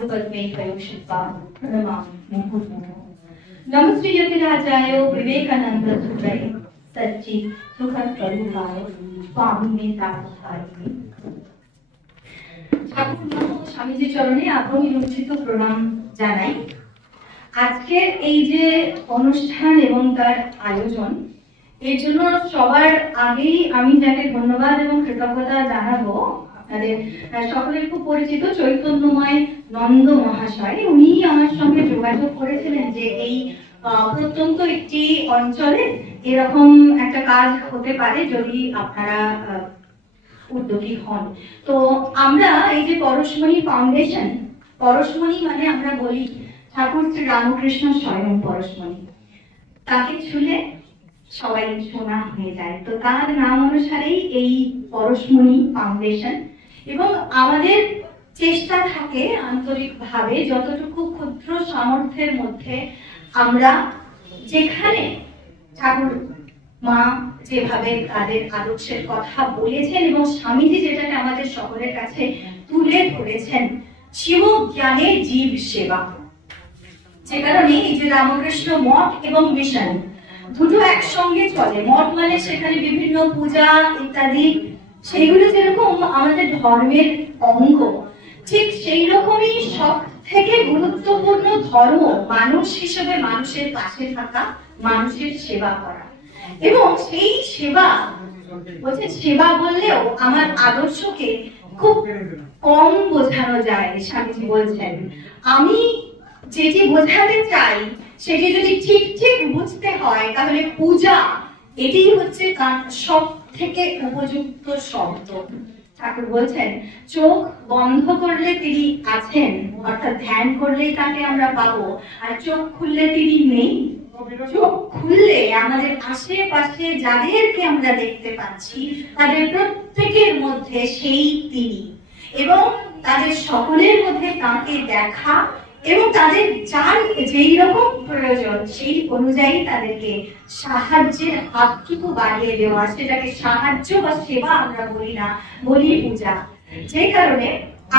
नमस्ते यतिराजाय विवेकानंद सुतय सच्चित सुख स्वरूपाय स्वामी में तापहारी। ঠাকুর স্বামীজি চরণে আপনি রচিত প্রণাম জানাই। আজকের এই যে অনুষ্ঠান এবং তার আয়োজন, এর জন্য সবার আগেই আমি যাকে ধন্যবাদ এবং কৃতজ্ঞতা জানাবো, আপনাদের সকলের খুব পরিচিত চৈতন্যময় নন্দ মহাশয়। উনি আমার সঙ্গে যোগাযোগ করেছিলেন যে এই প্রত্যন্ত একটি অঞ্চলে এরকম একটা কাজ হতে পারে যদি আপনারা উদ্যোগী হন। তো আমরা এই যে পরশমণি ফাউন্ডেশন, পরশমণি মানে আমরা বলি ঠাকুর শ্রী রামকৃষ্ণ স্বয়ং পরশমণি, তাকে ছুলে সবাই সোনা হয়ে যায়। তো তার নাম অনুসারেই এই পরশমণি ফাউন্ডেশন। এবং আমাদের চেষ্টা থাকে আন্তরিকভাবে যতটুকু ক্ষুদ্র সামর্থ্যের মধ্যে আমরা যেখানে ঠাকুর মা যেভাবে তাদের আদর্শের কথা বলেছেন এবং স্বামীজি যেটাকে আমাদের সকলের কাছে তুলে ধরেছেন, শিব জ্ঞানে জীব সেবা, যে কারণে এই যে রামকৃষ্ণ মঠ এবং মিশন দুটো একসঙ্গে চলে। মঠ মানে সেখানে বিভিন্ন পূজা ইত্যাদি, সেইগুলো যেরকম আমাদের ধর্মের অঙ্গ, ঠিক সেই রকমই সব থেকে গুরুত্বপূর্ণ ধর্ম মানুষ হিসেবে মানুষের পাশে থাকা, মানুষের সেবা করা। এবং সেই সেবা বলছে, সেবা বললেও আমার আদর্শকে খুব কম বোঝানো যায়। স্বামীজি বলছেন আমি যেটি বোঝাতে চাই সেটি যদি ঠিক ঠিক বুঝতে হয় তাহলে পূজা এটি হচ্ছে তার সব থেকে উপযুক্ত শব্দ। ঠাকুর বলছেন চোখ বন্ধ করলে তিনি আছেন, অর্থাৎ ধ্যান করলেই তাকে আমরা পাবো, আর চোখ খুললে তিনি নেই। চোখ খুললে আমাদের আশেপাশে যাদেরকে আমরা দেখতে পাচ্ছি তাদের প্রত্যেকের মধ্যে সেই তিনি, এবং তাদের সকলের মধ্যে তাকে দেখা এবং তাদের যার যেই রকম প্রয়োজন সেই অনুযায়ী তাদেরকে সাহায্যের হাতটুকু বাড়িয়ে দেওয়া, সেটাকে সাহায্য বা সেবা আমরা বলি না, বলি পূজা। যে কারণে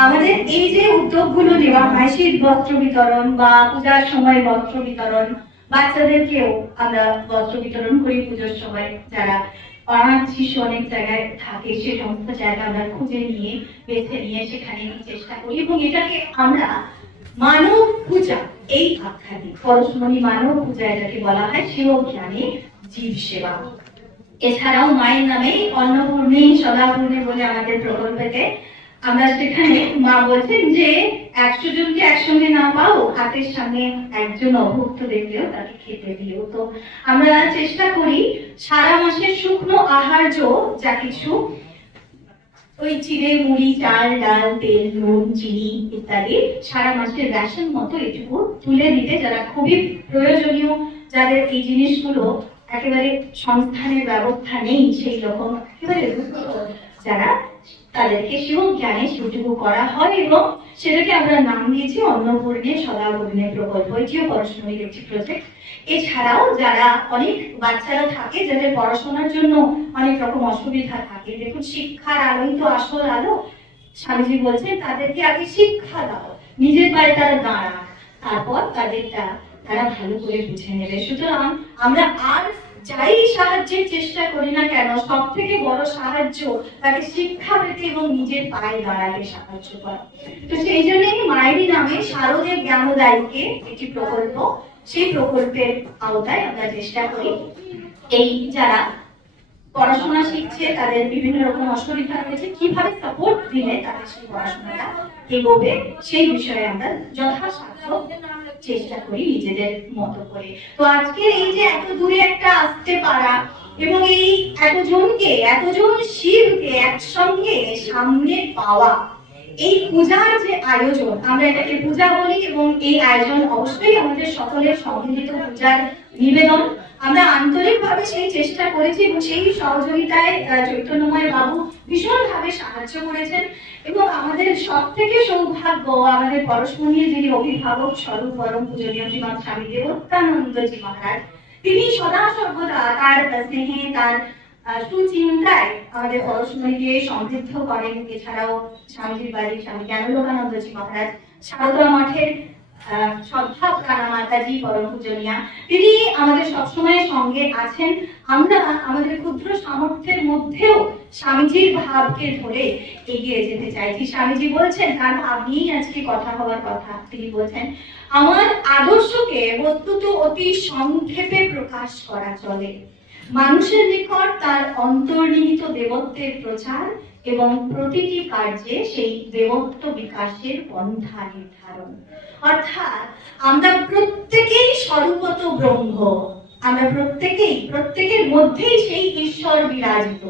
আমাদের এই যে উদ্যোগগুলো নেওয়া হয়, শীত বস্ত্র বিতরণ বা পূজার সময় বস্ত্র বিতরণ, বাচ্চাদেরকেও আমরা বস্ত্র বিতরণ করি পুজোর সময়। যারা অনাথ শিশু অনেক জায়গায় থাকে, সে সমস্ত জায়গা আমরা খুঁজে নিয়ে বেছে নিয়ে সেখানে চেষ্টা করি এবং এটাকে আমরা মানব পূজা এই আখ্যা দিই। পরশমণি মানব পূজা এটাকে বলা হয়, শিব জ্ঞানে জীব সেবা। এছাড়াও মায়ের নামে অন্নপূর্ণী সদাপূর্ণী বলে আমাদের প্রকল্পেতে আমরা সেখানে মা বলছেন যে 100 জনকে একসঙ্গে না পাও, হাতের সামনে একজন অভুক্ত দেখলেও তাকে খেতে দিও। তো আমরা চেষ্টা করি সারা মাসের শুকনো আহার্য যা কিছু, ওই চিড়ে মুড়ি চাল ডাল তেল নুন চিনি ইত্যাদি সারা মাসের রেশন মতো এটুকু তুলে দিতে, যারা খুবই প্রয়োজনীয়, যাদের এই জিনিসগুলো একেবারে সংস্থানের ব্যবস্থা নেই সেই রকম একেবারে যারা, তাদেরকে শিব জ্ঞানে সেটুকু করা হয় এবং সেটাকে আমরা নাম দিয়েছি অন্নপূর্ণে সদাপূর্ণে প্রকল্প। এটিও পড়াশোনার একটি প্রজেক্ট। এছাড়াও যারা অনেক বাচ্চারা থাকে যাদের পড়াশোনার জন্য অনেক রকম অসুবিধা থাকে, দেখুন শিক্ষার আলোই তো আসল আলো। স্বামীজি বলছেন তাদেরকে আগে শিক্ষা দাও, নিজের পায়ে তারা দাঁড়া, তারপর তাদেরটা তারা ভালো করে বুঝে নেবে। সুতরাং আমরা আর যাই সাহায্যের চেষ্টা করি না কেন, সব থেকে বড় সাহায্য তাকে শিক্ষা পেতে এবং নিজের পায়ে দাঁড়াতে সাহায্য করা। তো সেই জন্যই মায়েরই নামে শারদে জ্ঞানোদয়কে একটি প্রকল্প, সেই প্রকল্পের আওতায় আমরা চেষ্টা করি এই যারা পড়াশোনা শিখছে তাদের বিভিন্ন রকম অসুবিধা রয়েছে, কিভাবে সাপোর্ট দিলে তাদের সেই পড়াশোনাটা এগোবে সেই বিষয়ে আমরা যথাসাধ্য চেষ্টা করি নিজেদের মতো করে। তো আজকে এই যে এত দূরে একটা আসতে পারা এবং এই এতজন শিবকে একসঙ্গে সামনে পাওয়া, এই পূজার যে আয়োজন, আমরা এটাকে পূজা বলি এবং এই আয়োজন অবশ্যই আমাদের সকলের সম্মিলিত পূজার নিবেদন। আমরা আন্তরিকভাবে সেই চেষ্টা করেছি এবং সেই সহযোগিতায় চৈতন্যময় বাবু ভীষণভাবে সাহায্য করেছেন। এবং আমাদের সব থেকে সৌভাগ্য, আমাদের পরশমণির যিনি অভিভাবক স্বরূপ পরম পূজনীয় শ্রীমৎ স্বামী দেবোত্তানন্দজি মহারাজ, তিনি সদা সর্বদা তার স্নেহে তার সুচিন্তায় আমাদের পরশমণিকে সমৃদ্ধ করেন। এছাড়াও স্বামীজির বাড়ি স্বামী জ্ঞানলোকানন্দজি মহারাজ সারদা মঠের সদ্ভাব কানা মাতাজি পরম পূজনীয়া, তিনি আমাদের সবসময় সঙ্গে আছেন। আমরা আমাদের ক্ষুদ্র সামর্থ্যের মধ্যেও স্বামীজির ভাবকে ধরে এগিয়ে যেতে চাইছি। স্বামীজি বলছেন, তার ভাব নিয়েই আজকে কথা হওয়ার কথা। তিনি বলছেন, আমার আদর্শকে বস্তুত অতি সংক্ষেপে প্রকাশ করা চলে। মানুষের নিকট তার অন্তর্নিহিত দেবত্বের প্রচার এবং প্রতিটি কার্যে সেই দেবত্ব বিকাশের পন্থা নির্ধারণ। অর্থাৎ আমরা প্রত্যেকেই স্বরূপত ব্রহ্ম, আমরা প্রত্যেকের মধ্যেই সেই ঈশ্বর বিরাজিত।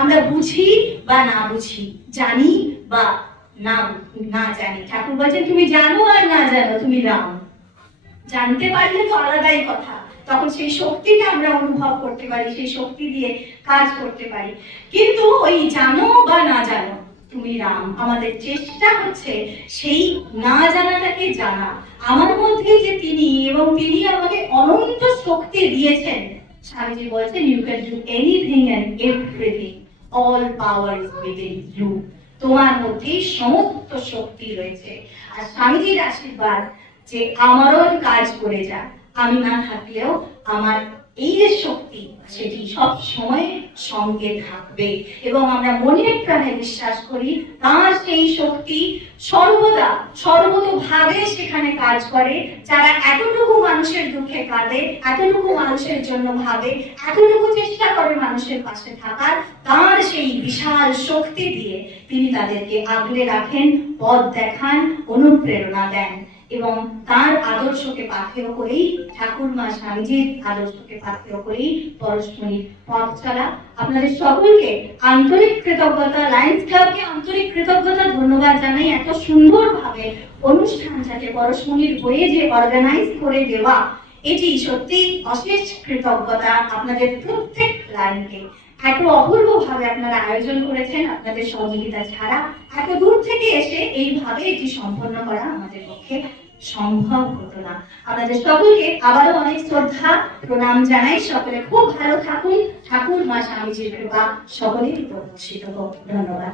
আমরা বুঝি বা না বুঝি, জানি বা না জানি। ঠাকুর বলছেন, তুমি জানো আর না জানো, তুমি রাম। জানতে পারলে তো আলাদাই কথা, তখন সেই শক্তিটা আমরা অনুভব করতে পারি, সেই শক্তি দিয়ে কাজ করতে পারি। কিন্তু ওই জানো বা না জানো, তুমি রাম, আমাদের চেষ্টা হচ্ছে সেই না জানাটাকে জানা। আমার মধ্যে যে তিনি, এবং তিনি আমাকে অনন্ত শক্তি দিয়েছেন। স্বামীজি বলছেন, you can do anything and everything, all power is within you. তোমার মধ্যে সমস্ত শক্তি রয়েছে। আর স্বামীজির আশীর্বাদ যে আমারও কাজ করে যা, আমি না থাকলেও আমার এই যে শক্তি, সেটি সব সময় সঙ্গে থাকবে। এবং আমরা মনের প্রাণে বিশ্বাস করি তার সেই শক্তি সর্বদা সর্বতোভাবে সেখানে কাজ করে। যারা এতটুকু মানুষের দুঃখে কাঁদে, এতটুকু মানুষের জন্য ভাবে, এতটুকু চেষ্টা করে মানুষের পাশে থাকার, তার সেই বিশাল শক্তি দিয়ে তিনি তাদেরকে আগলে রাখেন, পথ দেখান, অনুপ্রেরণা দেন। এবং তার আদর্শকে পাথেয় করেই, ঠাকুর মা স্বামীজির আদর্শকে পাথেয় করেই পরশমণির পথ চলা। আপনাদের সকলকে আন্তরিক কৃতজ্ঞতা, লায়ন্স ক্লাবকে আন্তরিক কৃতজ্ঞতা, ধন্যবাদ জানাই। এত সুন্দরভাবে অনুষ্ঠানটাকে পরশমণির হয়ে যে অর্গানাইজ করে দেওয়া, এটি সত্যি অশেষ কৃতজ্ঞতা আপনাদের প্রত্যেক লাইনকে। এত অপূর্ব ভাবে আপনারা আয়োজন করেছেন, আপনাদের সহযোগিতা ছাড়া এত দূর থেকে এসে এইভাবে এটি সম্পন্ন করা আমাদের পক্ষে সম্ভব হতো না। আপনাদের সকলকে আবারও অনেক শ্রদ্ধা প্রণাম জানাই। সকলে খুব ভালো থাকুন। ঠাকুর মা স্বামীজির কৃপা সকলের উপর বর্ষিত হোক। ধন্যবাদ।